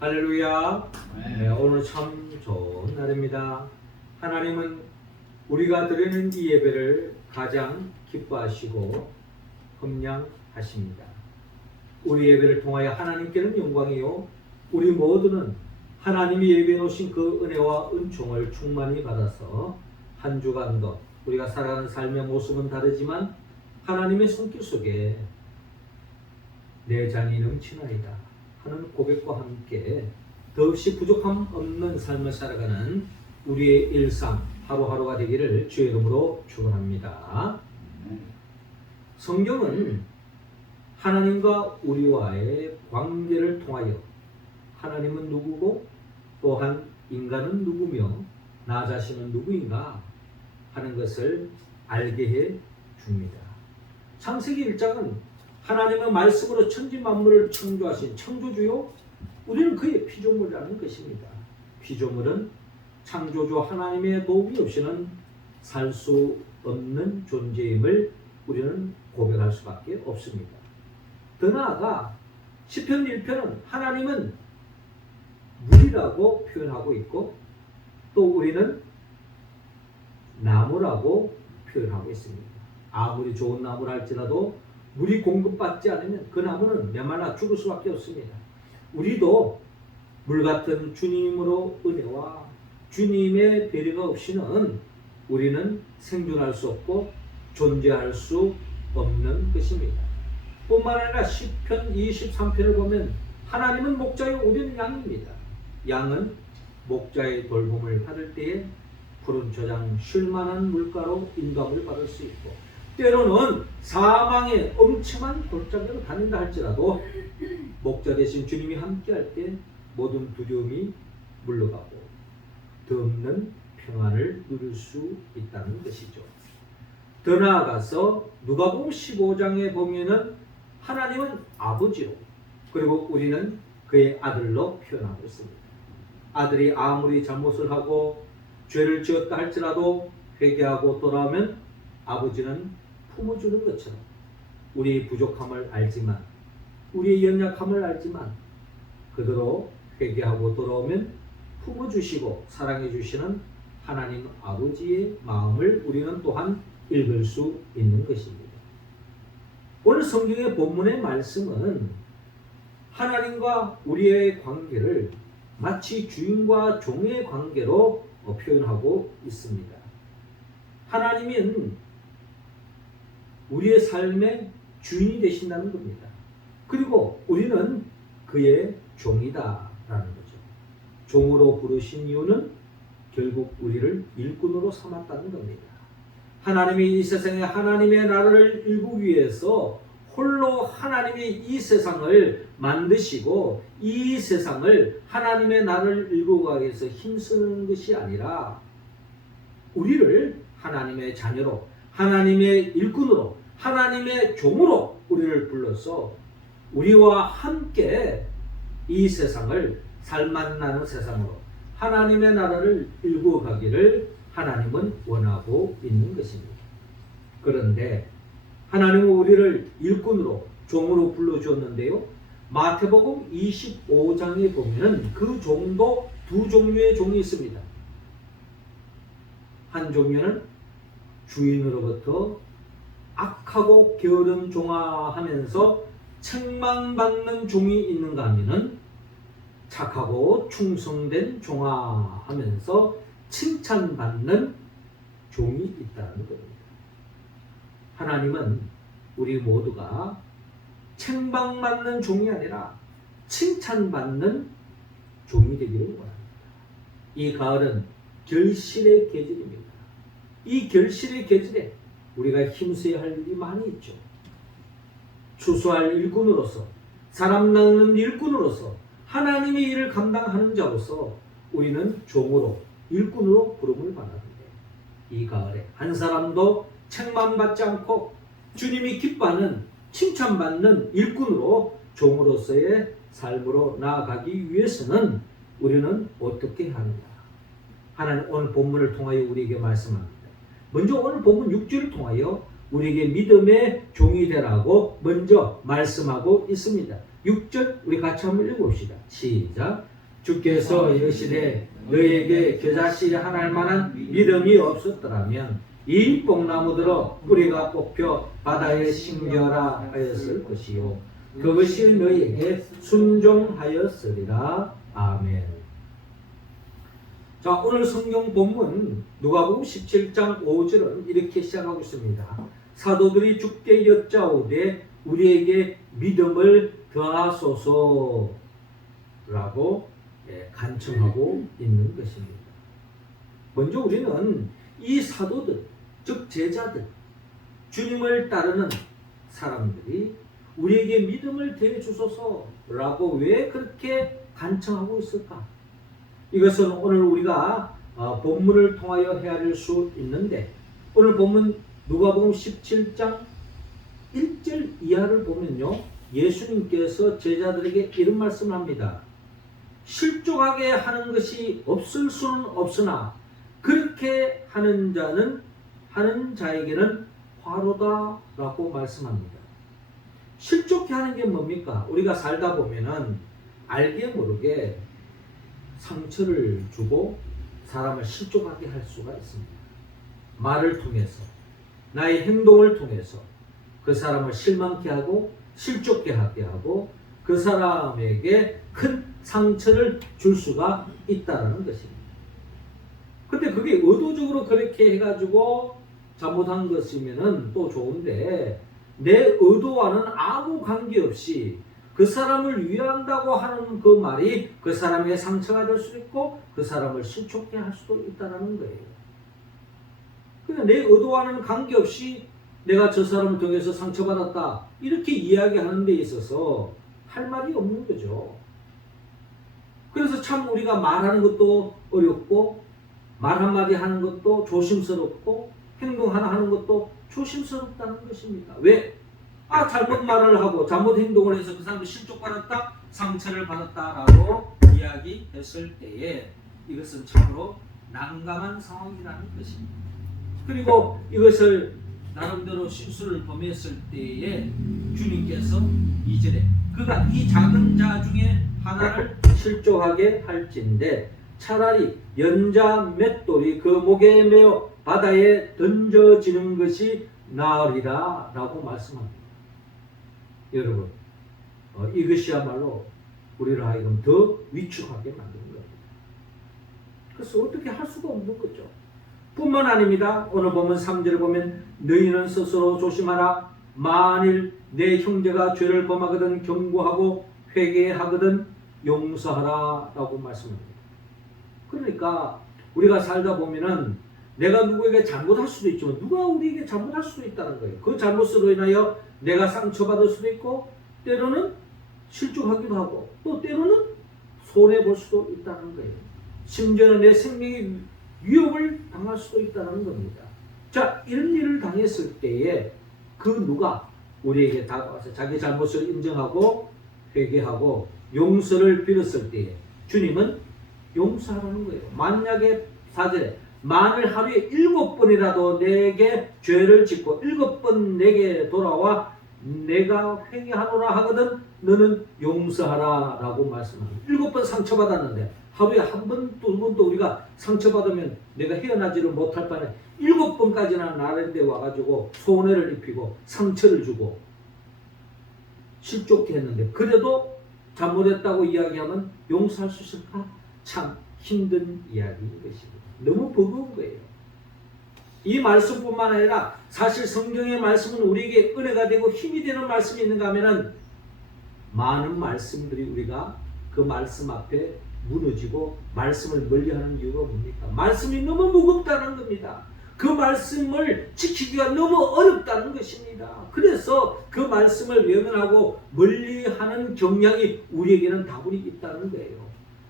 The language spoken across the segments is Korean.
할렐루야. 네, 오늘 참 좋은 날입니다. 하나님은 우리가 드리는 이 예배를 가장 기뻐하시고 흠량하십니다. 우리 예배를 통하여 하나님께는 영광이요, 우리 모두는 하나님이 예배해 놓으신 그 은혜와 은총을 충만히 받아서 한 주간도 우리가 살아가는 삶의 모습은 다르지만 하나님의 손길 속에 내 잔이 넘치나이다 하는 고백과 함께 더없이 부족함 없는 삶을 살아가는 우리의 일상 하루하루가 되기를 주의 이름으로 축원합니다. 성경은 하나님과 우리와의 관계를 통하여 하나님은 누구고 또한 인간은 누구며 나 자신은 누구인가 하는 것을 알게 해 줍니다. 창세기 1장은 하나님의 말씀으로 천지 만물을 창조하신 창조주요, 우리는 그의 피조물이라는 것입니다. 피조물은 창조주 하나님의 도움이 없이는 살 수 없는 존재임을 우리는 고백할 수밖에 없습니다. 더 나아가 시편 1편은 하나님은 물이라고 표현하고 있고 또 우리는 나무라고 표현하고 있습니다. 아무리 좋은 나무라 할지라도 물이 공급받지 않으면 그 나무는 메말라 죽을 수밖에 없습니다. 우리도 물 같은 주님으로 은혜와 주님의 배려가 없이는 우리는 생존할 수 없고 존재할 수 없는 것입니다. 뿐만 아니라 시편 23편을 보면 하나님은 목자요 우리는 양입니다. 양은 목자의 돌봄을 받을 때에 푸른 저장 쉴만한 물가로 인도함을 받을 수 있고 때로는 사망의 엄청난 골짜기로 다닌다 할지라도 목자 되신 주님이 함께할 때 모든 두려움이 물러가고 덧없는 평안을 누릴 수 있다는 것이죠. 더 나아가서 누가복음 15장에 보면은 하나님은 아버지로 그리고 우리는 그의 아들로 표현하고 있습니다. 아들이 아무리 잘못을 하고 죄를 지었다 할지라도 회개하고 돌아오면 아버지는 품어주는 것처럼 우리의 부족함을 알지만 우리의 연약함을 알지만 그대로 회개하고 돌아오면 품어주시고 사랑해주시는 하나님 아버지의 마음을 우리는 또한 읽을 수 있는 것입니다. 오늘 성경의 본문의 말씀은 하나님과 우리의 관계를 마치 주인과 종의 관계로 표현하고 있습니다. 하나님은 우리의 삶의 주인이 되신다는 겁니다. 그리고 우리는 그의 종이다라는 거죠. 종으로 부르신 이유는 결국 우리를 일꾼으로 삼았다는 겁니다. 하나님이 이 세상에 하나님의 나라를 이루기 위해서 홀로 하나님이 이 세상을 만드시고 이 세상을 하나님의 나라를 이루기 위해서 힘쓰는 것이 아니라 우리를 하나님의 자녀로 하나님의 일꾼으로 하나님의 종으로 우리를 불러서 우리와 함께 이 세상을 살맛나는 세상으로 하나님의 나라를 이루어 가기를 하나님은 원하고 있는 것입니다. 그런데 하나님은 우리를 일꾼으로 종으로 불러주었는데요. 마태복음 25장에 보면 그 종도 두 종류의 종이 있습니다. 한 종류는 주인으로부터 악하고 게으른 종아 하면서 책망받는 종이 있는가 하면은 착하고 충성된 종아 하면서 칭찬받는 종이 있다는 겁니다. 하나님은 우리 모두가 책망받는 종이 아니라 칭찬받는 종이 되기를 원합니다. 이 가을은 결실의 계절입니다. 이 결실의 계절에 우리가 힘써야 할 일이 많이 있죠. 추수할 일꾼으로서, 사람 낳는 일꾼으로서, 하나님의 일을 감당하는 자로서 우리는 종으로, 일꾼으로 부름을 받았는데 이 가을에 한 사람도 책망받지 않고 주님이 기뻐하는 칭찬받는 일꾼으로 종으로서의 삶으로 나아가기 위해서는 우리는 어떻게 하는가? 하나님 오늘 본문을 통하여 우리에게 말씀합니다. 먼저 오늘 본문 6절을 통하여 우리에게 믿음의 종이 되라고 먼저 말씀하고 있습니다. 6절 우리 같이 한번 읽어봅시다. 시작. 주께서 이르시되 너희에게 겨자씨 하나할 만한 믿음이 없었더라면 이 뽕나무들어 뿌리가 뽑혀 바다에 심겨라 하였을 것이요 그것이 너희에게 순종하였으리라. 아멘. 자, 오늘 성경 본문 누가복음 17장 5절은 이렇게 시작하고 있습니다. 사도들이 주께 여짜오되 우리에게 믿음을 더하소서라고 간청하고 있는 것입니다. 먼저 우리는 이 사도들, 즉 제자들, 주님을 따르는 사람들이 우리에게 믿음을 더해 주소서라고 왜 그렇게 간청하고 있을까? 이것은 오늘 우리가 본문을 통하여 헤아릴 수 있는데, 오늘 본문 누가복음 17장 1절 이하를 보면요, 예수님께서 제자들에게 이런 말씀을 합니다. 실족하게 하는 것이 없을 수는 없으나 그렇게 하는 자에게는 화로다라고 말씀합니다. 실족해 하는 게 뭡니까? 우리가 살다 보면은 알게 모르게 상처를 주고 사람을 실족하게 할 수가 있습니다. 말을 통해서, 나의 행동을 통해서 그 사람을 실망케 하고 실족케 하게 하고 그 사람에게 큰 상처를 줄 수가 있다는 것입니다. 근데 그게 의도적으로 그렇게 해가지고 잘못한 것이면은 또 좋은데, 내 의도와는 아무 관계없이 그 사람을 위한다고 하는 그 말이 그 사람에게 상처가 될 수도 있고 그 사람을 실족케 할 수도 있다는 거예요. 그냥 내 의도와는 관계없이 내가 저 사람을 통해서 상처받았다 이렇게 이야기하는 데 있어서 할 말이 없는 거죠. 그래서 참 우리가 말하는 것도 어렵고 말 한마디 하는 것도 조심스럽고 행동 하나 하는 것도 조심스럽다는 것입니다. 왜? 잘못 말을 하고 잘못 행동을 해서 그 사람이 실족받았다, 상처를 받았다라고 이야기했을 때에 이것은 참으로 난감한 상황이라는 것입니다. 그리고 이것을 나름대로 실수를 범했을 때에 주님께서 2절에 그가 이 작은 자 중에 하나를 실족하게 할진대 차라리 연자 맷돌이 그 목에 매어 바다에 던져지는 것이 나으리라 라고 말씀합니다. 여러분, 이것이야말로 우리를 하여금 더 위축하게 만드는 겁니다. 그래서 어떻게 할 수가 없는 거죠. 뿐만 아닙니다. 오늘 보면 3절에 보면 너희는 스스로 조심하라. 만일 내 형제가 죄를 범하거든 경고하고 회개하거든 용서하라 라고 말씀합니다. 그러니까 우리가 살다 보면은 내가 누구에게 잘못할 수도 있지만 누가 우리에게 잘못할 수도 있다는 거예요. 그 잘못으로 인하여 내가 상처받을 수도 있고 때로는 실족하기도 하고 또 때로는 손해볼 수도 있다는 거예요. 심지어는 내 생명에 위협을 당할 수도 있다는 겁니다. 자, 이런 일을 당했을 때에 그 누가 우리에게 다가와서 자기 잘못을 인정하고 회개하고 용서를 빌었을 때에 주님은 용서하라는 거예요. 만약에 4절에 만일 하루에 7번이라도 내게 죄를 짓고 7번 내게 돌아와 내가 회개하노라 하거든 너는 용서하라 라고 말씀합니다. 7번 상처받았는데 하루에 한 번, 두 번도 우리가 상처받으면 내가 헤어나지를 못할 바에 7번까지나 나른데 와가지고 손해를 입히고 상처를 주고 실족해 했는데 그래도 잘못했다고 이야기하면 용서할 수 있을까? 참 힘든 이야기인 것입니다. 너무 버거운 거예요. 이 말씀뿐만 아니라 사실 성경의 말씀은 우리에게 은혜가 되고 힘이 되는 말씀이 있는가 하면은 많은 말씀들이 우리가 그 말씀 앞에 무너지고 말씀을 멀리하는 이유가 뭡니까? 말씀이 너무 무겁다는 겁니다. 그 말씀을 지키기가 너무 어렵다는 것입니다. 그래서 그 말씀을 외면하고 멀리하는 경향이 우리에게는 다분히 있다는 거예요.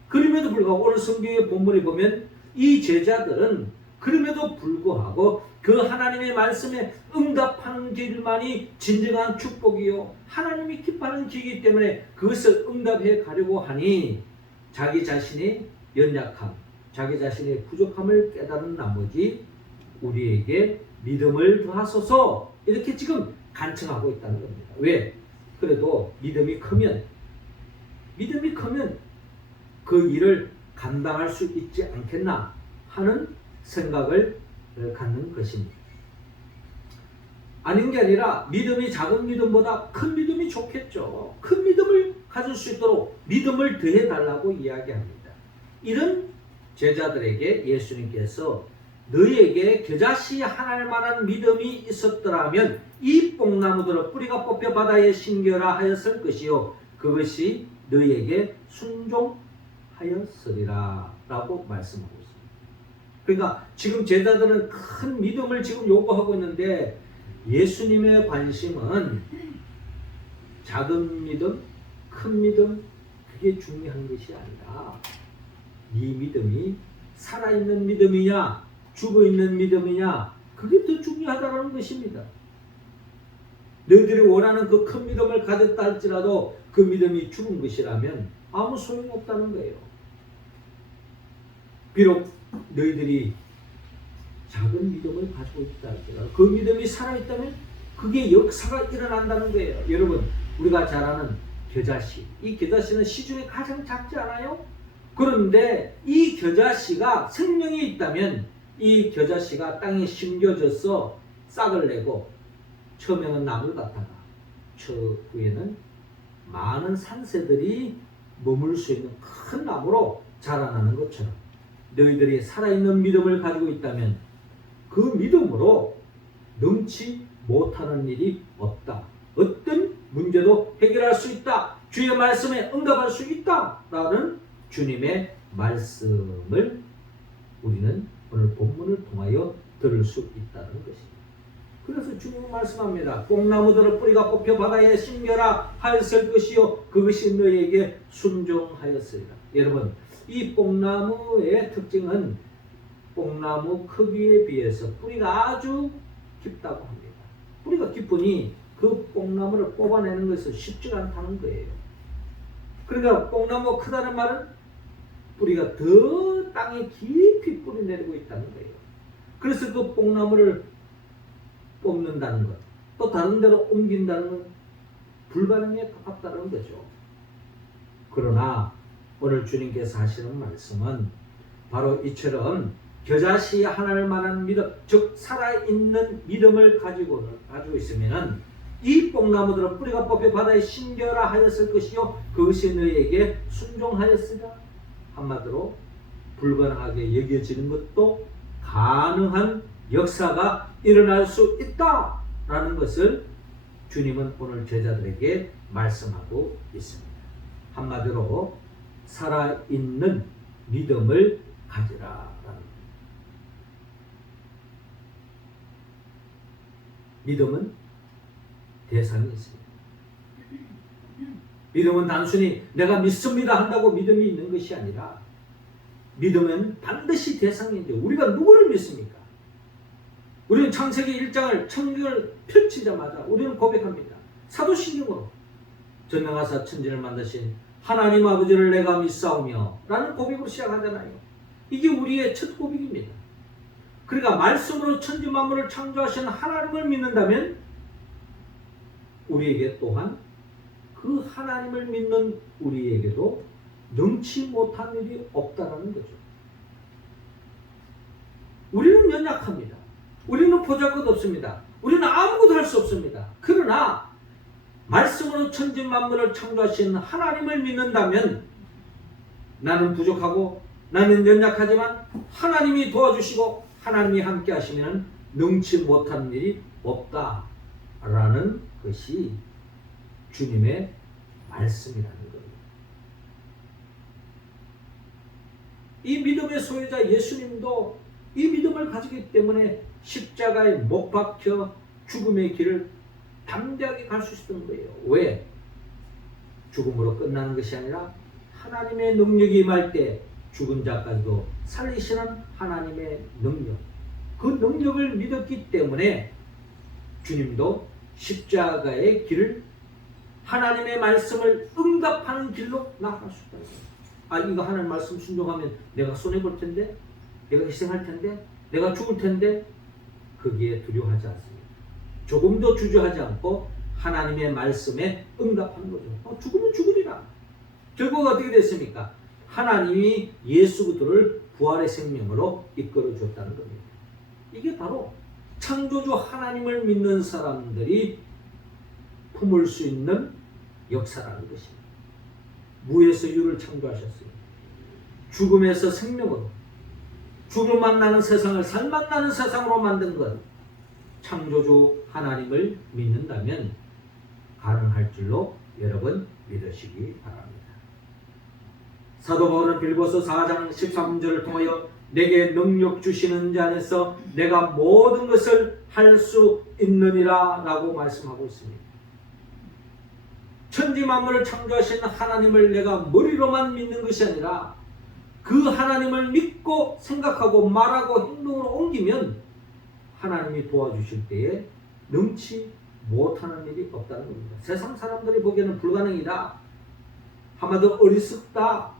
그럼에도 불구하고 오늘 성경의 본문에 보면 이 제자들은 그럼에도 불구하고 그 하나님의 말씀에 응답하는 길만이 진정한 축복이요 하나님이 기뻐하는 길이기 때문에 그것을 응답해 가려고 하니 자기 자신의 연약함, 자기 자신의 부족함을 깨달은 나머지 우리에게 믿음을 더하소서 이렇게 지금 간청하고 있다는 겁니다. 왜? 그래도 믿음이 크면 믿음이 크면 그 일을 감당할 수 있지 않겠나 하는 생각을 갖는 것입니다. 아닌 게 아니라 믿음이 작은 믿음보다 큰 믿음이 좋겠죠. 큰 믿음을 가질 수 있도록 믿음을 더해달라고 이야기합니다. 이런 제자들에게 예수님께서 너희에게 겨자씨 하나일 만한 믿음이 있었더라면 이 뽕나무들은 뿌리가 뽑혀 바다에 심겨라 하였을 것이요 그것이 너희에게 순종하였으리라 라고 말씀하고 있습니다. 그러니까 지금 제자들은 큰 믿음을 지금 요구하고 있는데 예수님의 관심은 작은 믿음, 큰 믿음 그게 중요한 것이 아니라 네 믿음이 살아있는 믿음이냐 죽어있는 믿음이냐 그게 더 중요하다는 것입니다. 너희들이 원하는 그 큰 믿음을 가졌다 할지라도 그 믿음이 죽은 것이라면 아무 소용이 없다는 거예요. 비록 너희들이 작은 믿음을 가지고 있다 할지라도 그 믿음이 살아있다면 그게 역사가 일어난다는 거예요. 여러분 우리가 잘 아는 겨자씨, 이 겨자씨는 씨 중에 가장 작지 않아요? 그런데 이 겨자씨가 생명이 있다면 이 겨자씨가 땅에 심겨져서 싹을 내고 처음에는 나물 같다가 후에는 많은 산새들이 머물 수 있는 큰 나무로 자라나는 것처럼 너희들이 살아있는 믿음을 가지고 있다면 그 믿음으로 능치 못하는 일이 없다. 어떤 문제도 해결할 수 있다. 주의 말씀에 응답할 수 있다. 라는 주님의 말씀을 우리는 오늘 본문을 통하여 들을 수 있다는 것입니다. 그래서 주님은 말씀합니다. 뽕나무들을 뿌리가 뽑혀 바다에 심겨라 하였을 것이요 그것이 너희에게 순종하였으리라. 여러분 이 뽕나무의 특징은 뽕나무 크기에 비해서 뿌리가 아주 깊다고 합니다. 뿌리가 깊으니 그 뽕나무를 뽑아내는 것은 쉽지가 않다는 거예요. 그러니까 뽕나무가 크다는 말은 뿌리가 더 땅에 깊이 뿌리 내리고 있다는 거예요. 그래서 그 뽕나무를 뽑는다는 것, 또 다른 데로 옮긴다는 건 불가능에 가깝다는 거죠. 그러나 오늘 주님께서 하시는 말씀은 바로 이처럼 겨자씨 하나일 만한 믿음, 즉 살아있는 믿음을 가지고 있으면은 이 뽕나무들은 뿌리가 뽑혀 바다에 심겨라 하였을 것이요 그것이 너희에게 순종하였으리라. 한마디로 불가능하게 여겨지는 것도 가능한 역사가 일어날 수 있다라는 것을 주님은 오늘 제자들에게 말씀하고 있습니다. 한마디로 살아있는 믿음을 가지라. 믿음은 대상이 있습니다. 믿음은 단순히 내가 믿습니다 한다고 믿음이 있는 것이 아니라 믿음은 반드시 대상이 있는데 우리가 누구를 믿습니까? 우리는 창세기 1장을 성경을 펼치자마자 우리는 고백합니다. 사도신경으로 전능하사 천지를 만드신 하나님 아버지를 내가 믿사오며 라는 고백으로 시작하잖아요. 이게 우리의 첫 고백입니다. 그러니까 말씀으로 천지 만물을 창조하신 하나님을 믿는다면 우리에게 또한 그 하나님을 믿는 우리에게도 능치 못한 일이 없다는 거죠. 우리는 연약합니다. 우리는 보잘것없습니다. 우리는 아무것도 할 수 없습니다. 그러나 말씀으로 천지 만물을 창조하신 하나님을 믿는다면 나는 부족하고 나는 연약하지만 하나님이 도와주시고 하나님이 함께 하시면 능치 못한 일이 없다라는 것이 주님의 말씀이라는 겁니다. 이 믿음의 소유자 예수님도 이 믿음을 가지기 때문에 십자가에 못 박혀 죽음의 길을 담대하게 갈 수 있었던 거예요. 왜? 죽음으로 끝나는 것이 아니라 하나님의 능력이 임할 때 죽은 자까지도 살리시는 하나님의 능력, 그 능력을 믿었기 때문에 주님도 십자가의 길을 하나님의 말씀을 응답하는 길로 나아갈 수 있다. 아, 이거 하나님 말씀 순종하면 내가 손해볼 텐데, 내가 희생할 텐데, 내가 죽을 텐데, 거기에 두려워하지 않습니다. 조금도 주저하지 않고 하나님의 말씀에 응답하는 거죠. 죽으면 죽으리라. 결국 어떻게 됐습니까? 하나님이 예수 그리스도를 부활의 생명으로 이끌어 줬다는 겁니다. 이게 바로 창조주 하나님을 믿는 사람들이 품을 수 있는 역사라는 것입니다. 무에서 유를 창조하셨어요. 죽음에서 생명으로, 죽음 만나는 세상을 살 만나는 세상으로 만든 것, 창조주 하나님을 믿는다면 가능할 줄로 여러분 믿으시기 바랍니다. 사도 바울은 빌보서 4장 13절을 통하여 내게 능력 주시는 자 안에서 내가 모든 것을 할 수 있느니라 라고 말씀하고 있습니다. 천지 만물을 창조하신 하나님을 내가 머리로만 믿는 것이 아니라 그 하나님을 믿고 생각하고 말하고 행동으로 옮기면 하나님이 도와주실 때에 능치 못하는 일이 없다는 겁니다. 세상 사람들이 보기에는 불가능이다, 한마디로 어리석다,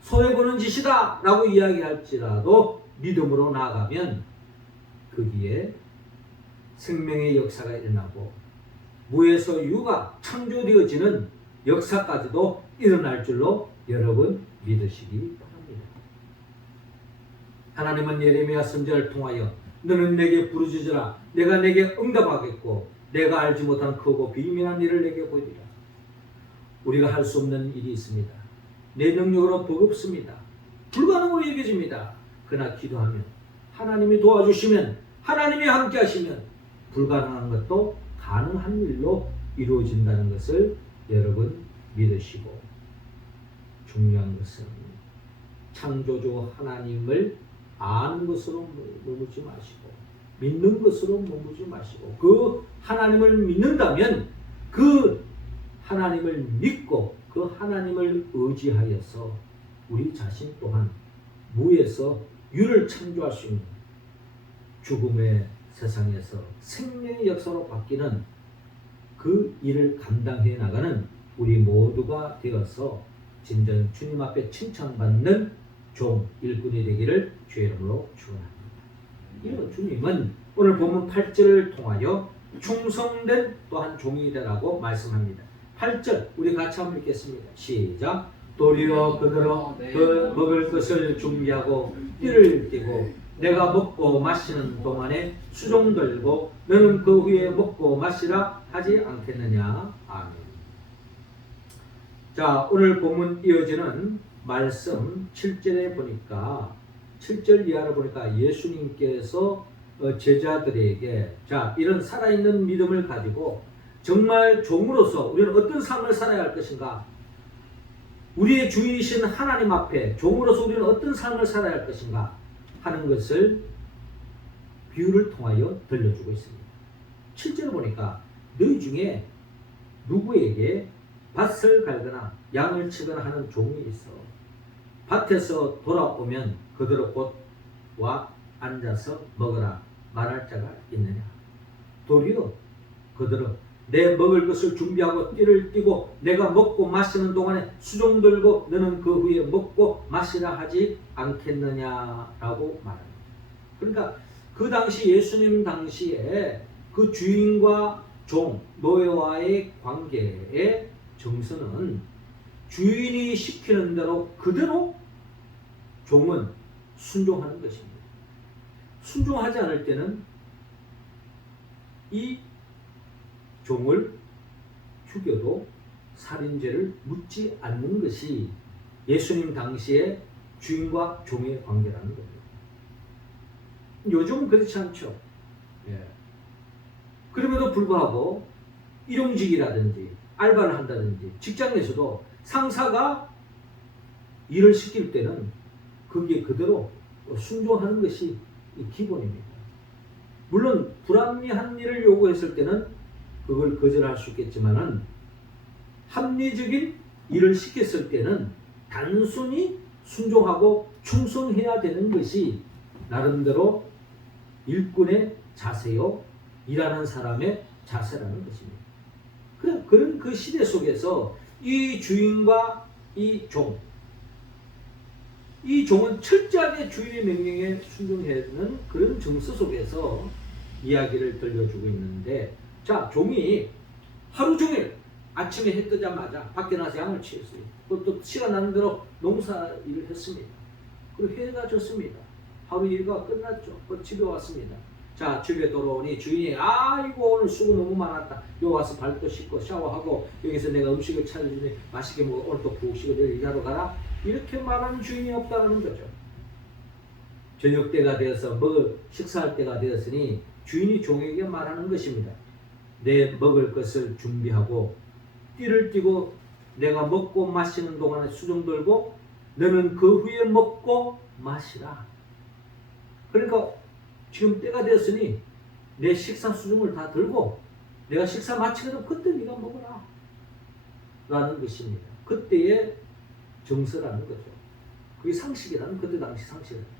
손해보는 짓이다 라고 이야기할지라도 믿음으로 나아가면 거기에 생명의 역사가 일어나고 무에서 유가 창조되어지는 역사까지도 일어날 줄로 여러분 믿으시기 바랍니다. 하나님은 예레미야 선지자를 통하여 너는 내게 부르짖으라 내가 내게 응답하겠고 내가 알지 못한 크고 비밀한 일을 내게 보이리라. 우리가 할 수 없는 일이 있습니다. 내 능력으로 버겁습니다. 불가능으로 여겨집니다. 그러나 기도하면 하나님이 도와주시면 하나님이 함께 하시면 불가능한 것도 가능한 일로 이루어진다는 것을 여러분 믿으시고, 중요한 것은 창조주 하나님을 아는 것으로 머무지 마시고 믿는 것으로 머무지 마시고 그 하나님을 믿는다면 그 하나님을 믿고 그 하나님을 의지하여서 우리 자신 또한 무에서 유를 창조할 수 있는 죽음의 세상에서 생명의 역사로 바뀌는 그 일을 감당해 나가는 우리 모두가 되어서 진정 주님 앞에 칭찬받는 종 일꾼이 되기를 주의 이름으로 축원합니다. 이런 주님은 오늘 본문 8절을 통하여 충성된 또한 종이 되라고 말씀합니다. 8절 우리 같이 한번 읽겠습니다. 시작. 도리어 그대로 그 먹을 것을 준비하고 띠를 띠고 내가 먹고 마시는 동안에 수종 들고 너는 그 후에 먹고 마시라 하지 않겠느냐. 아멘. 자, 오늘 본문 이어지는 말씀 7절에 보니까 7절 이하로 보니까 예수님께서 제자들에게 자, 이런 살아있는 믿음을 가지고 정말 종으로서 우리는 어떤 삶을 살아야 할 것인가, 우리의 주이신 하나님 앞에 종으로서 우리는 어떤 삶을 살아야 할 것인가 하는 것을 비유를 통하여 들려주고 있습니다. 7절을 보니까 너희 중에 누구에게 밭을 갈거나 양을 치거나 하는 종이 있어 밭에서 돌아오면 그대로 곧 와 앉아서 먹으라 말할 자가 있느냐. 도리어 그대로 내 먹을 것을 준비하고 띠를 띠고 내가 먹고 마시는 동안에 수종 들고 너는 그 후에 먹고 마시라 하지 않겠느냐라고 말합니다. 그러니까 그 당시 예수님 당시에 그 주인과 종, 노예와의 관계의 정서는 주인이 시키는 대로 그대로 종은 순종하는 것입니다. 순종하지 않을 때는 이 종을 죽여도 살인죄를 묻지 않는 것이 예수님 당시의 주인과 종의 관계라는 겁니다. 요즘은 그렇지 않죠. 예. 그럼에도 불구하고 일용직이라든지 알바를 한다든지 직장에서도 상사가 일을 시킬 때는 거기에 그대로 순종하는 것이 기본입니다. 물론 불합리한 일을 요구했을 때는 그걸 거절할 수 있겠지만은 합리적인 일을 시켰을 때는 단순히 순종하고 충성해야 되는 것이 나름대로 일꾼의 자세요, 일하는 사람의 자세라는 것입니다. 그런 그 시대 속에서 이 주인과 이 종은 철저하게 주인의 명령에 순종해야 되는 그런 정서 속에서 이야기를 들려주고 있는데, 자, 종이 하루 종일 아침에 해 뜨자마자 밖에 나서 양을 치웠어요. 또 시간 나는 대로 농사 일을 했습니다. 그리고 해가 졌습니다. 하루 일과 끝났죠. 집에 왔습니다. 자, 집에 돌아오니 주인이 아이고 오늘 수고 너무 많았다. 요 와서 발도 씻고 샤워하고 여기서 내가 음식을 차려주니 맛있게 먹어. 오늘 또 푹 쉬고 내일 일하러 가라. 이렇게 말하는 주인이 없다는 거죠. 저녁 때가 되어서 식사할 때가 되었으니 주인이 종에게 말하는 것입니다. 내 먹을 것을 준비하고 띠를 띠고 내가 먹고 마시는 동안에 수종 들고 너는 그 후에 먹고 마시라. 그러니까 지금 때가 되었으니 내 식사 수종을 다 들고 내가 식사 마치거든 그때 네가 먹어라 라는 것입니다. 그때의 정서라는 거죠. 그게 상식이라는 그때 당시 상식이라는.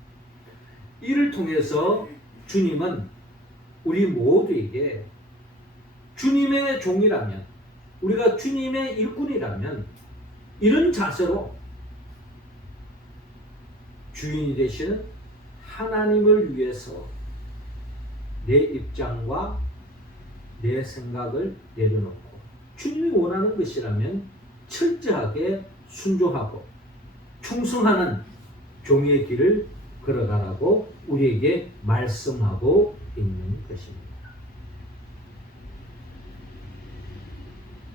이를 통해서 주님은 우리 모두에게 주님의 종이라면, 우리가 주님의 일꾼이라면 이런 자세로 주인이 되시는 하나님을 위해서 내 입장과 내 생각을 내려놓고 주님이 원하는 것이라면 철저하게 순종하고 충성하는 종의 길을 걸어가라고 우리에게 말씀하고 있는 것입니다.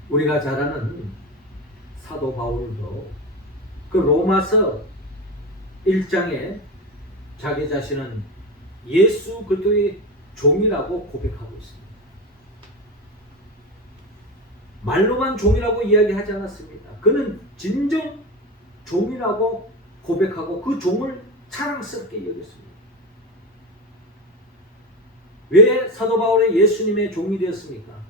우리가 잘 아는 사도 바울도 그 로마서 1장에 자기 자신은 예수 그리스도의 종이라고 고백하고 있습니다. 말로만 종이라고 이야기하지 않았습니다. 그는 진정 종이라고 고백하고 그 종을 자랑스럽게 여겼습니다. 왜 사도 바울이 예수님의 종이 되었습니까?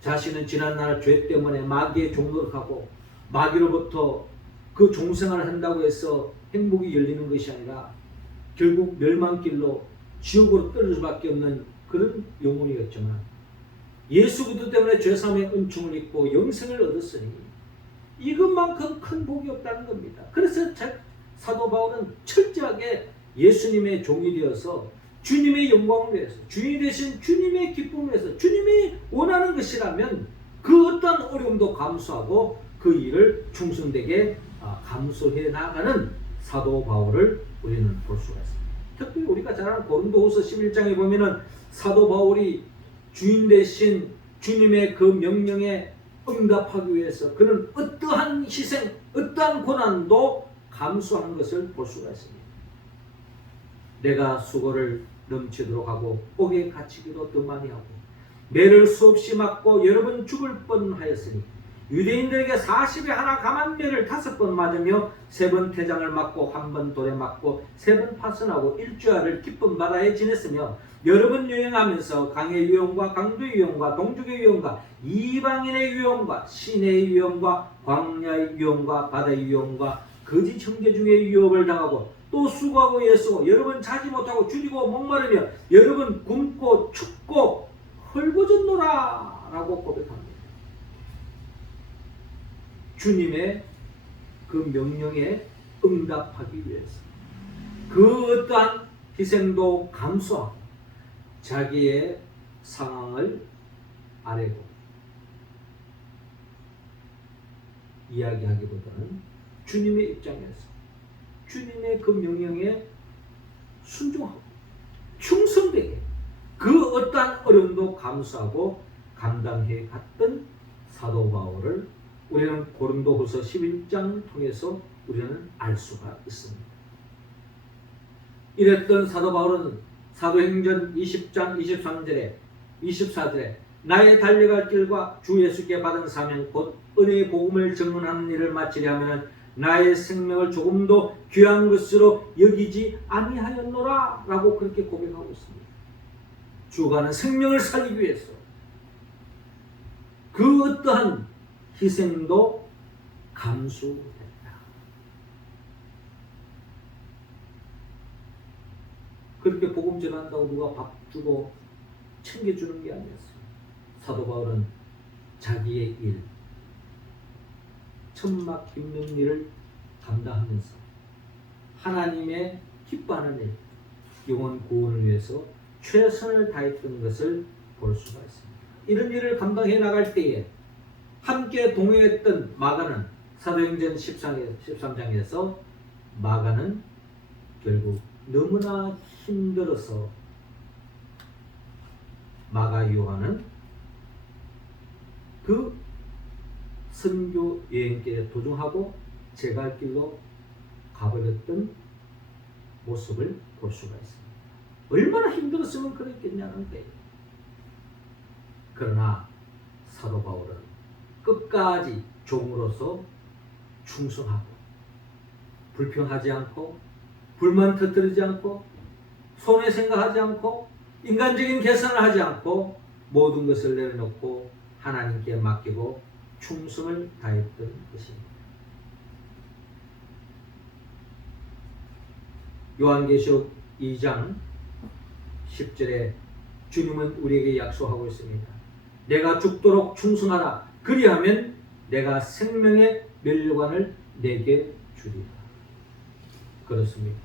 자신은 지난날 죄 때문에 마귀의 종노릇하고 마귀로부터 그 종생활을 한다고 해서 행복이 열리는 것이 아니라 결국 멸망길로 지옥으로 떨어질 수밖에 없는 그런 영혼이었지만 예수 그리스도 때문에 죄사함의 은총을 입고 영생을 얻었으니 이것만큼 큰 복이 없다는 겁니다. 그래서 사도 바울은 철저하게 예수님의 종이 되어서 주님의 영광을 위해서, 주인이 되신 주님의 기쁨을 위해서, 주님이 원하는 것이라면 그 어떤 어려움도 감수하고 그 일을 충성되게 감수해 나가는 사도 바울을 우리는 볼 수가 있습니다. 특히 우리가 잘 아는 고린도후서 11장에 보면은 사도 바울이 주인 되신 주님의 그 명령에 응답하기 위해서 그는 어떠한 희생, 어떠한 고난도 감수하는 것을 볼 수가 있습니다. 내가 수고를 넘치도록 하고 옥에 갇히기도 더 많이 하고 매를 수없이 맞고 여러 번 죽을 뻔하였으니 유대인들에게 40에 하나 감한 매를 5번 맞으며 3번 태장을 맞고 1번 돌에 맞고 3번 파선하고 일주야를 기쁜 바다에 지냈으며 여러 번 여행하면서 강의 위험과 강도의 위험과 동족의 위험과 이방인의 위험과 시내의 위험과 광야의 위험과 바다의 위험과 거짓 형제 중의 위협을 당하고 또 수고하고 애쓰고 여러 번 자지 못하고 줄이고 목마르며 여러 번 굶고 춥고 헐벗었노라 라고 고백합니다. 주님의 그 명령에 응답하기 위해서 그 어떠한 희생도 감수하고 자기의 상황을 아래고 이야기하기보다는 주님의 입장에서 주님의 그 명령에 순종하고 충성되게 그 어떠한 어려움도 감수하고 감당해 갔던 사도 바울을 우리는 고린도후서 11장 통해서 우리는 알 수가 있습니다. 이랬던 사도 바울은 사도행전 20장 24절에 나의 달려갈 길과 주 예수께 받은 사명 곧 은혜의 복음을 증언하는 일을 마치려 하면 나의 생명을 조금도 귀한 것으로 여기지 아니하였노라 라고 그렇게 고백하고 있습니다. 주가는 생명을 살리기 위해서 그 어떠한 희생도 감수했다. 그렇게 복음 전한다고 누가 밥 주고 챙겨주는 게 아니었어요. 사도 바울은 자기의 일, 천막 깁는 일을 감당하면서 하나님의 기뻐하는 일, 영혼 구원을 위해서 최선을 다했던 것을 볼 수가 있습니다. 이런 일을 감당해 나갈 때에 함께 동행했던 마가는 사도행전 13장에서 마가는 결국 너무나 힘들어서 마가 요한은 그 선교 여행길에 도중하고 제갈 길로 가버렸던 모습을 볼 수가 있습니다. 얼마나 힘들었으면 그랬겠냐는 거예요. 그러나 사도 바울은 끝까지 종으로서 충성하고 불평하지 않고 불만 터뜨리지 않고 손해 생각하지 않고 인간적인 계산을 하지 않고 모든 것을 내려놓고 하나님께 맡기고 충성을 다했던 것입니다. 요한계시록 2장 10절에 주님은 우리에게 약속하고 있습니다. 내가 죽도록 충성하라. 그리하면 내가 생명의 멸류관을 내게 주리라. 그렇습니다.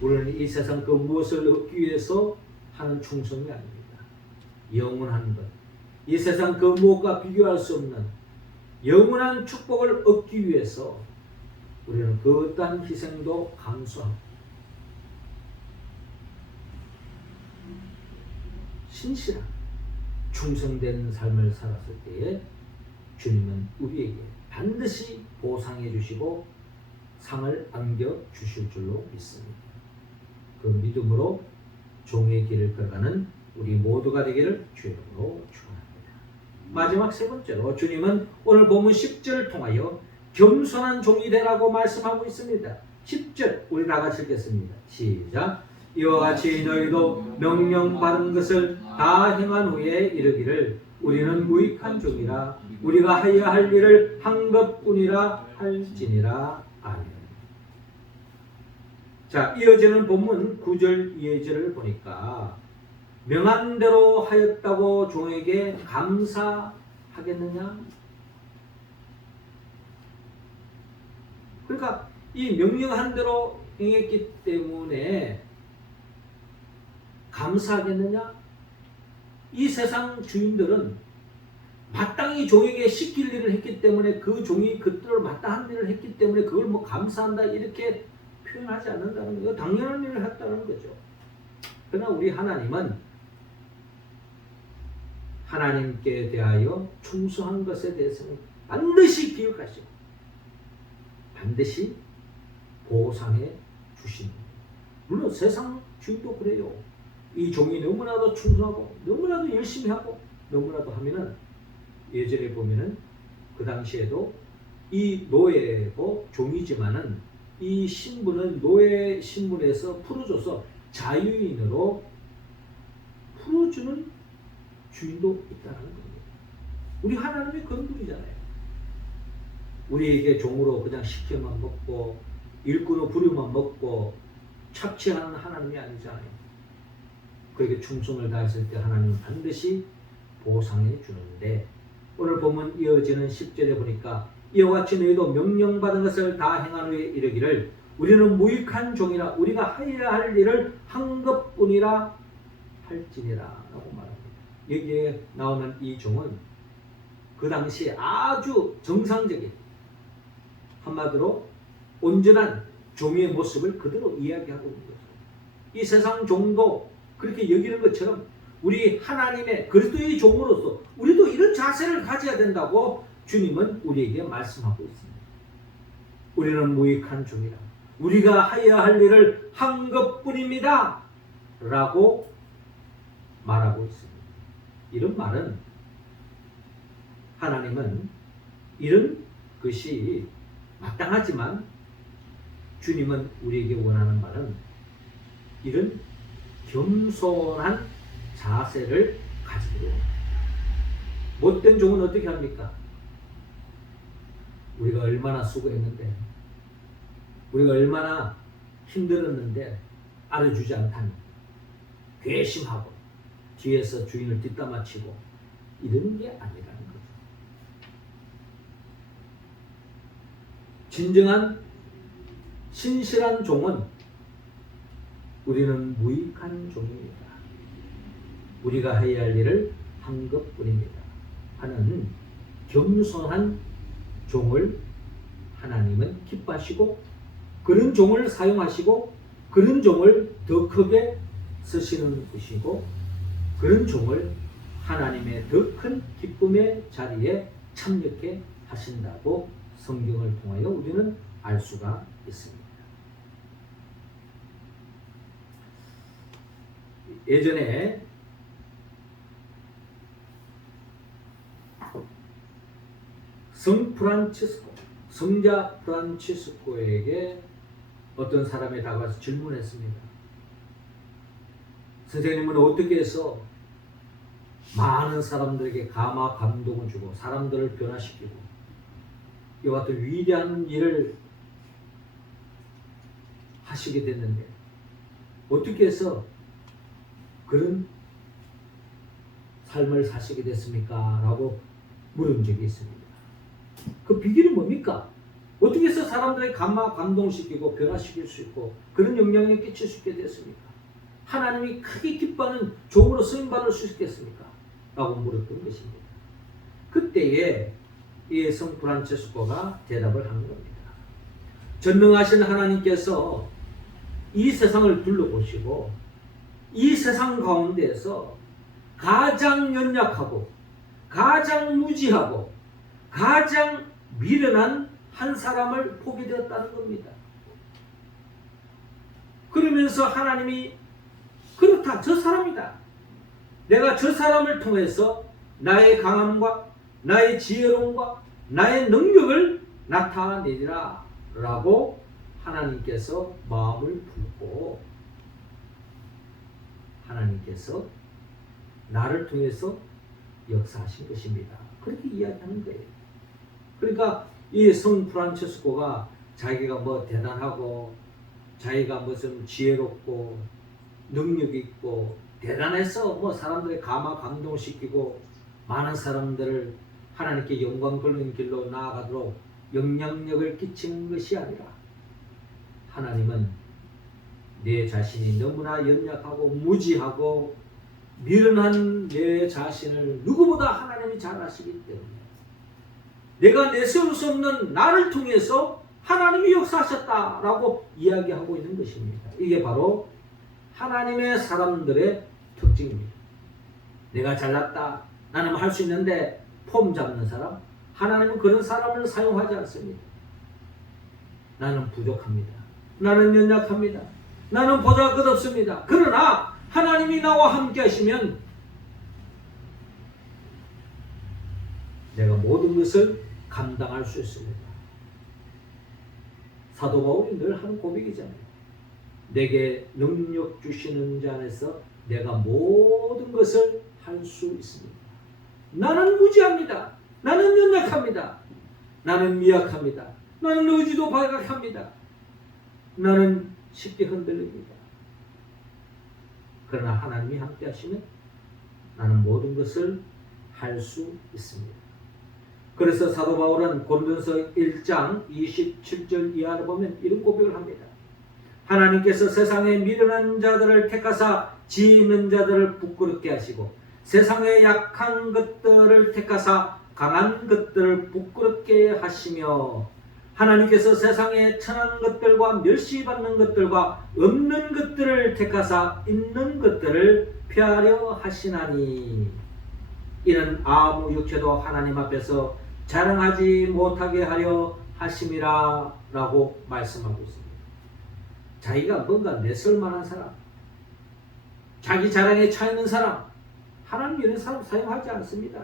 우리는 이 세상 그 무엇을 얻기 위해서 하는 충성이 아닙니다. 영원한 것, 이 세상 그 무엇과 비교할 수 없는 영원한 축복을 얻기 위해서 우리는 그 어떠한 희생도 감수하고 신실한 충성된 삶을 살았을 때에 주님은 우리에게 반드시 보상해 주시고 상을 안겨 주실 줄로 믿습니다. 그 믿음으로 종의 길을 걸어가는 우리 모두가 되기를 주의 이름으로 축원합니다. 마지막 세 번째로 주님은 오늘 본문 10절을 통하여 겸손한 종이 되라고 말씀하고 있습니다. 10절 우리 다 같이 읽겠습니다. 시작. 이와 같이 너희도 명령받은 것을 다 행한 후에 이르기를 우리는 무익한 종이라 우리가 하여야 할 일을 한 것뿐이라 할지니라. 아멘. 자, 이어지는 본문 9절 이어절을 보니까 명한 대로 하였다고 종에게 감사하겠느냐? 그러니까 이 명령한 대로 행했기 때문에 감사하겠느냐? 이 세상 주인들은 마땅히 종에게 시킬 일을 했기 때문에 그 종이 그대로 마땅한 일을 했기 때문에 그걸 뭐 감사한다 이렇게 표현하지 않는다는 거예요. 당연한 일을 했다는 거죠. 그러나 우리 하나님은 하나님께 대하여 충성한 것에 대해서는 반드시 기억하시고 반드시 보상해 주십니다. 물론 세상 주인도 그래요. 이 종이 너무나도 충성하고 너무나도 열심히 하고 너무나도 하면은 예전에 보면은 그 당시에도 이 노예고 종이지만은 이 신분은 노예 신분에서 풀어줘서 자유인으로 풀어주는 주인도 있다는 겁니다. 우리 하나님이 그런 분이잖아요. 우리에게 종으로 그냥 시켜만 먹고 일꾼으로 부려만 먹고 착취하는 하나님이 아니잖아요. 그렇게 충성을 다했을 때 하나님은 반드시 보상해 주는데 오늘 보면 이어지는 10절에 보니까 이와 같이 너희도 명령받은 것을 다 행한 후에 이르기를 우리는 무익한 종이라 우리가 하여야 할 일을 한 것뿐이라 할지니라 라고 말합니다. 여기에 나오는 이 종은 그 당시에 아주 정상적인 한마디로 온전한 종의 모습을 그대로 이야기하고 있는 거죠. 이 세상 종도 그렇게 여기는 것처럼 우리 하나님의 그리스도의 종으로서 우리도 이런 자세를 가져야 된다고 주님은 우리에게 말씀하고 있습니다. 우리는 무익한 종이라 우리가 하여야 할 일을 한 것뿐입니다 라고 말하고 있습니다. 이런 말은 하나님은 이런 것이 마땅하지만 주님은 우리에게 원하는 말은 이런 겸손한 자세를 가지고 못된 종은 어떻게 합니까? 우리가 얼마나 수고했는데 우리가 얼마나 힘들었는데 알아주지 않다니 괘씸하고 뒤에서 주인을 뒷담화치고 이러는 게 아니라는 거죠. 진정한 신실한 종은 우리는 무익한 종입니다. 우리가 해야 할 일을 한 것뿐입니다 하는 겸손한 종을 하나님은 기뻐하시고 그런 종을 사용하시고 그런 종을 더 크게 쓰시는 것이고 그런 종을 하나님의 더 큰 기쁨의 자리에 참여케 하신다고 성경을 통하여 우리는 알 수가 있습니다. 예전에 성자 프란치스코에게 어떤 사람이 다가와서 질문했습니다. 선생님은 어떻게 해서 많은 사람들에게 감화 감동을 주고 사람들을 변화시키고 이와 같은 위대한 일을 하시게 됐는데 어떻게 해서 그런 삶을 사시게 됐습니까? 라고 물은 적이 있습니다. 그 비결이 뭡니까? 어떻게 해서 사람들의 감화 감동시키고 변화시킬 수 있고 그런 영향력을 끼칠 수 있게 됐습니까? 하나님이 크게 기뻐하는 종으로 쓰임받을 수 있겠습니까? 라고 물었던 것입니다. 그때에 이 성 프란체스코가 대답을 한 겁니다. 전능하신 하나님께서 이 세상을 둘러보시고 이 세상 가운데에서 가장 연약하고 가장 무지하고 가장 미련한 한 사람을 보게 되었다는 겁니다. 그러면서 하나님이 그렇다, 저 사람이다. 내가 저 사람을 통해서 나의 강함과 나의 지혜로움과 나의 능력을 나타내리라 라고 하나님께서 마음을 품고 하나님께서 나를 통해서 역사하신 것입니다. 그렇게 이야기하는 거예요. 그러니까 이 성 프란체스코가 자기가 뭐 대단하고 자기가 무슨 지혜롭고 능력 있고 대단해서 뭐 사람들의 감화 감동시키고 많은 사람들을 하나님께 영광 돌리는 길로 나아가도록 영향력을 끼치는 것이 아니라 하나님은 내 자신이 너무나 연약하고 무지하고 미련한 내 자신을 누구보다 하나님이 잘 아시기 때문에 내가 내세울 수 없는 나를 통해서 하나님이 역사하셨다라고 이야기하고 있는 것입니다. 이게 바로 하나님의 사람들의 특징입니다. 내가 잘났다, 나는 할 수 있는데 폼 잡는 사람, 하나님은 그런 사람을 사용하지 않습니다. 나는 부족합니다. 나는 연약합니다. 나는 보잘것없습니다. 그러나 하나님이 나와 함께 하시면 내가 모든 것을 감당할 수 있습니다. 사도 바울이 늘 하는 고백이잖아요. 내게 능력 주시는 자 안에서 내가 모든 것을 할 수 있습니다. 나는 무지합니다. 나는 연약합니다. 나는 미약합니다. 나는 의지도 발각합니다. 나는 쉽게 흔들립니다. 그러나 하나님이 함께 하시면 나는 모든 것을 할 수 있습니다. 그래서 사도 바울은 고린도서 1장 27절 이하를 보면 이런 고백을 합니다. 하나님께서 세상의 미련한 자들을 택하사 지혜 있는 자들을 부끄럽게 하시고 세상의 약한 것들을 택하사 강한 것들을 부끄럽게 하시며 하나님께서 세상의 천한 것들과 멸시받는 것들과 없는 것들을 택하사 있는 것들을 폐하려 하시나니 이는 아무 육체도 하나님 앞에서 자랑하지 못하게 하려 하심이라 라고 말씀하고 있습니다. 자기가 뭔가 내세울 만한 사람, 자기 자랑에 차 있는 사람, 하나님 이런 사람 사용하지 않습니다.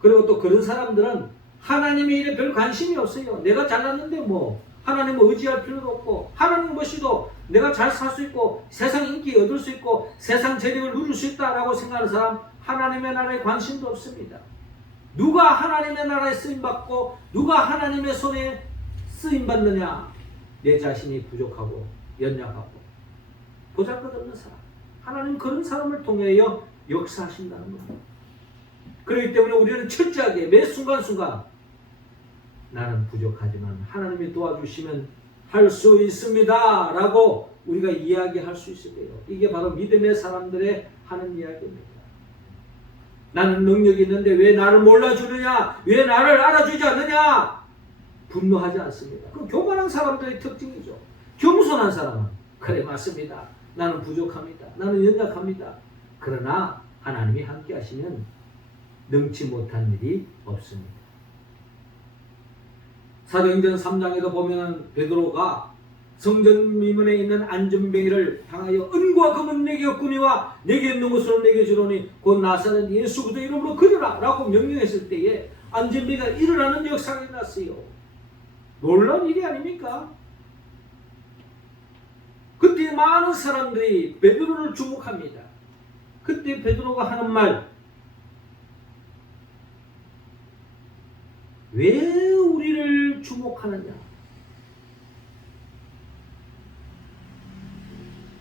그리고 또 그런 사람들은 하나님의 일에 별 관심이 없어요. 내가 잘났는데 뭐 하나님을 의지할 필요도 없고 하나님 것이도 내가 잘 살 수 있고 세상 인기 얻을 수 있고 세상 재력을 누릴 수 있다라고 생각하는 사람 하나님의 나라에 관심도 없습니다. 누가 하나님의 나라에 쓰임받고 누가 하나님의 손에 쓰임받느냐? 내 자신이 부족하고 연약하고 보잘것없는 사람. 하나님 그런 사람을 통하여 역사하신다는 겁니다. 그렇기 때문에 우리는 철저하게 매 순간순간 나는 부족하지만 하나님이 도와주시면 할 수 있습니다 라고 우리가 이야기할 수 있을 거예요. 이게 바로 믿음의 사람들의 하는 이야기입니다. 나는 능력이 있는데 왜 나를 몰라주느냐? 왜 나를 알아주지 않느냐? 분노하지 않습니다. 그 교만한 사람들의 특징이죠. 겸손한 사람은 그래 맞습니다. 나는 부족합니다. 나는 연약합니다. 그러나 하나님이 함께 하시면 능치 못한 일이 없습니다. 사도행전 3장에도 보면 베드로가 성전 미문에 있는 안전뱅이를 향하여 은과 금은 내게 없거니와 내게 있는 것으로 내게 주노니 곧 나사렛 예수 그리스도 이름으로 그러라 라고 명령했을 때에 안전뱅이가 일어나는 역사가 일어났어요. 놀라운 일이 아닙니까? 그때 많은 사람들이 베드로를 주목합니다. 그때 베드로가 하는 말, 왜 우리를 주목하느냐?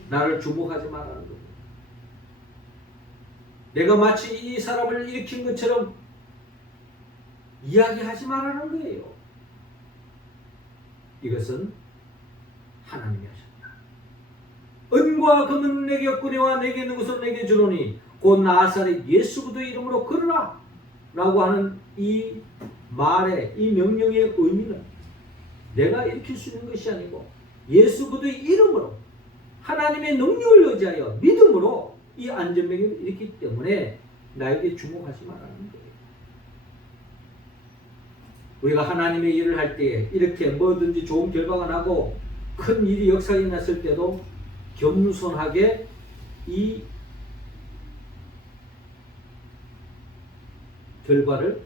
나를 주목하지 말라는 겁니다. 내가 마치 이 사람을 일으킨 것처럼 이야기하지 말라는 거예요. 이것은 하나님이 하셨다. 은과 금은 내게 없거니와 내게 있는 것을 내게 주노니 곧 나사렛 예수 그리스도 이름으로 걸으라 라고 하는 이 말의 이 명령의 의미는 내가 일으킬 수 있는 것이 아니고 예수 그리스도의 이름으로 하나님의 능력을 의지하여 믿음으로 이 안전뱅이를 일으키기 때문에 나에게 주목하지 말라는 거예요. 우리가 하나님의 일을 할 때에 이렇게 뭐든지 좋은 결과가 나고 큰 일이 역사가 났을 때도 겸손하게 이 결과를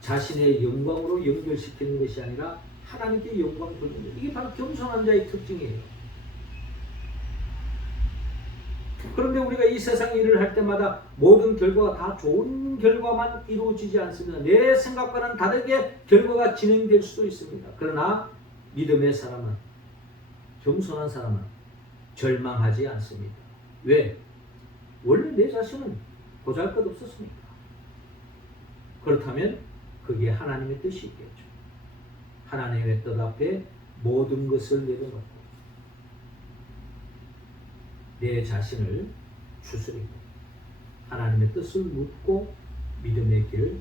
자신의 영광으로 연결시키는 것이 아니라 하나님께 영광을 돌리는 것. 이게 바로 겸손한 자의 특징이에요. 그런데 우리가 이 세상 일을 할 때마다 모든 결과가 다 좋은 결과만 이루어지지 않습니다. 내 생각과는 다르게 결과가 진행될 수도 있습니다. 그러나 믿음의 사람은, 겸손한 사람은 절망하지 않습니다. 왜? 원래 내 자신은 보잘것없었으니까. 그렇다면 그게 하나님의 뜻이 있겠죠. 하나님의 뜻 앞에 모든 것을 내려놓고 내 자신을 추스리고 하나님의 뜻을 묻고 믿음의 길을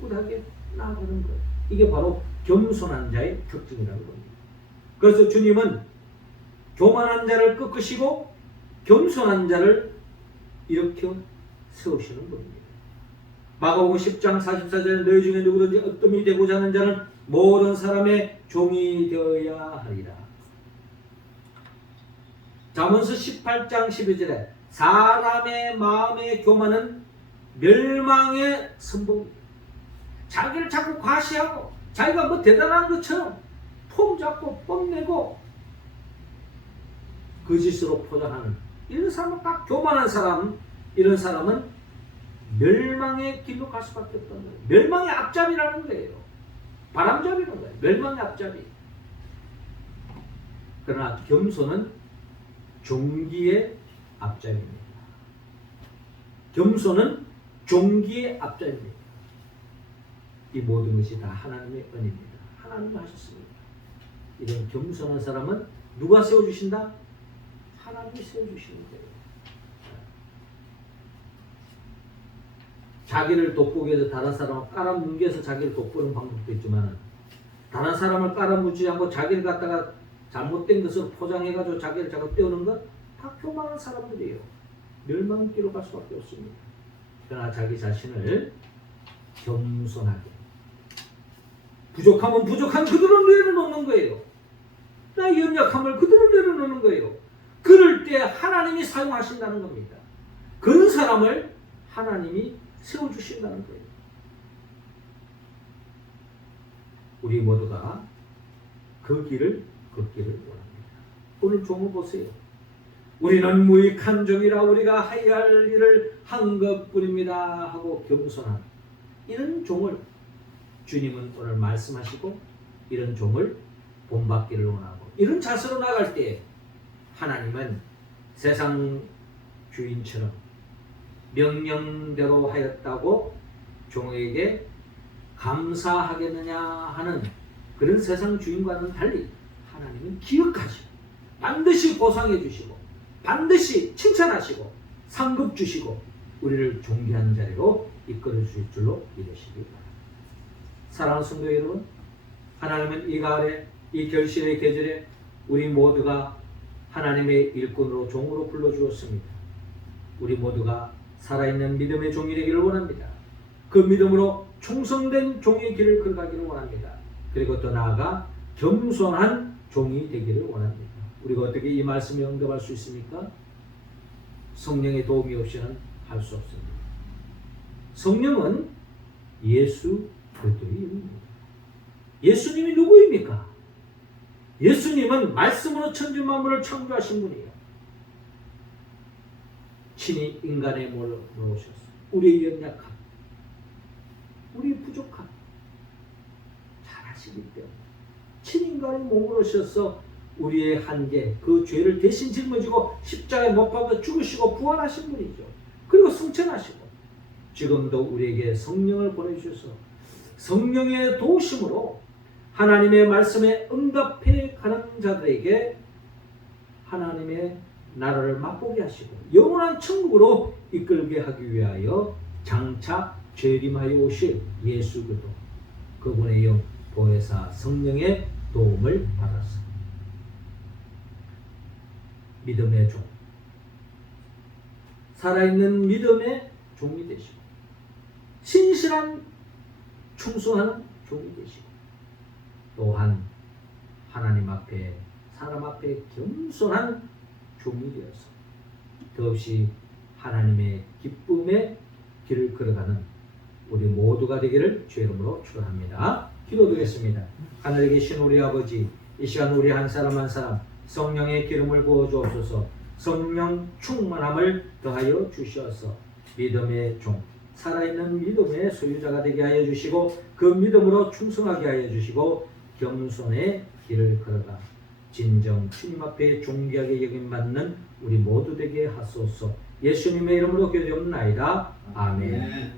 꿋꿋하게 나아가는 것. 이게 바로 겸손한 자의 특징이라는 겁니다. 그래서 주님은 교만한 자를 꺾으시고 겸손한 자를 일으켜 세우시는 겁니다. 마가복음 10장 44절에 너희 중에 누구든지 어뜸이 되고자 하는 자는 모든 사람의 종이 되어야 하리라. 잠언서 18장 12절에 사람의 마음의 교만은 멸망의 선봉입니다. 자기를 자꾸 과시하고 자기가 뭐 대단한 것처럼 폼 잡고 뽐내고 거짓으로 포장하는 이런 사람은 딱 교만한 사람. 이런 사람은 멸망의 길로 갈 수밖에 없다는 거예요. 멸망의 앞잡이라는 거예요. 바람잡이라는 거예요. 멸망의 앞잡이. 그러나 겸손은 종기의 앞잡이입니다. 겸손은 종기의 앞잡이입니다. 이 모든 것이 다 하나님의 은혜입니다. 하나님이 하셨습니다. 이런 겸손한 사람은 누가 세워주신다? 하나님이 세워주시는 거예요. 자기를 돋보기 위해서 다른 사람을 깔아뭉개서 자기를 돋보는 방법도 있지만 다른 사람을 깔아뭉개지 않고 자기를 갖다가 잘못된 것을 포장해가지고 자기를 자꾸 떼우는 것 다 교만한 사람들이에요. 멸망길로 갈 수밖에 없습니다. 그러나 자기 자신을 겸손하게 부족하면 부족한 그대로 내려놓는 거예요. 나의 연약함을 그대로 내려놓는 거예요. 그럴 때 하나님이 사용하신다는 겁니다. 그런 사람을 하나님이 세워주신다는 거예요. 우리 모두가 그 길을 걷기를 원합니다. 오늘 종을 보세요. 우리는 무익한 종이라 우리가 해야 할 일을 한 것뿐입니다 하고 겸손한 이런 종을 주님은 오늘 말씀하시고 이런 종을 본받기를 원하고 이런 자세로 나갈 때 하나님은 세상 주인처럼 명령대로 하였다고 종에게 감사하겠느냐 하는 그런 세상 주인과는 달리 하나님은 기억하시고 반드시 보상해 주시고 반드시 칭찬하시고 상급 주시고 우리를 존귀한 자리로 이끌어 주실 줄로 믿으시기 바랍니다. 사랑하는 성도 여러분, 하나님은 이 가을에 이 결실의 계절에 우리 모두가 하나님의 일꾼으로 종으로 불러주었습니다. 우리 모두가 살아있는 믿음의 종이 되기를 원합니다. 그 믿음으로 충성된 종의 길을 걸어가기를 원합니다. 그리고 더 나아가 겸손한 종이 되기를 원합니다. 우리가 어떻게 이 말씀에 응답할 수 있습니까? 성령의 도움이 없이는 할 수 없습니다. 성령은 예수 그리스도의 이름입니다. 예수님이 누구입니까? 예수님은 말씀으로 천지 만물을 창조하신 분이에요. 친히 인간의 몸을 오셨어요. 우리의 연약함, 우리의 부족함 잘 아시기 때문에 친인간의 몸을 오셔서 우리의 한계, 그 죄를 대신 짊어지고 십자가에 못 박아 죽으시고 부활하신 분이죠. 그리고 승천하시고 지금도 우리에게 성령을 보내주셔서 성령의 도우심으로 하나님의 말씀에 응답해 가는 자들에게 하나님의 나라를 맛보게 하시고 영원한 천국으로 이끌게 하기 위하여 장차 재림하여 오실 예수 그리스도, 그분의 영 보혜사 성령의 도움을 받았습니다. 믿음의 종, 살아있는 믿음의 종이 되시고 신실한 충성하는 종이 되시고 또한 하나님 앞에 사람 앞에 겸손한 종이 되어서 더없이 하나님의 기쁨의 길을 걸어가는 우리 모두가 되기를 주의 이름으로 축원합니다. 기도드리겠습니다. 하늘에 계신 우리 아버지, 이 시간 우리 한 사람 한 사람 성령의 기름을 부어 주옵소서. 성령 충만함을 더하여 주셔서 믿음의 종, 살아있는 믿음의 소유자가 되게 하여 주시고 그 믿음으로 충성하게 하여 주시고 겸손의 길을 걸어가 진정 주님 앞에 존귀하게 여김받는 우리 모두 되게 하소서. 예수님의 이름으로 기도드리옵나이다. 아멘.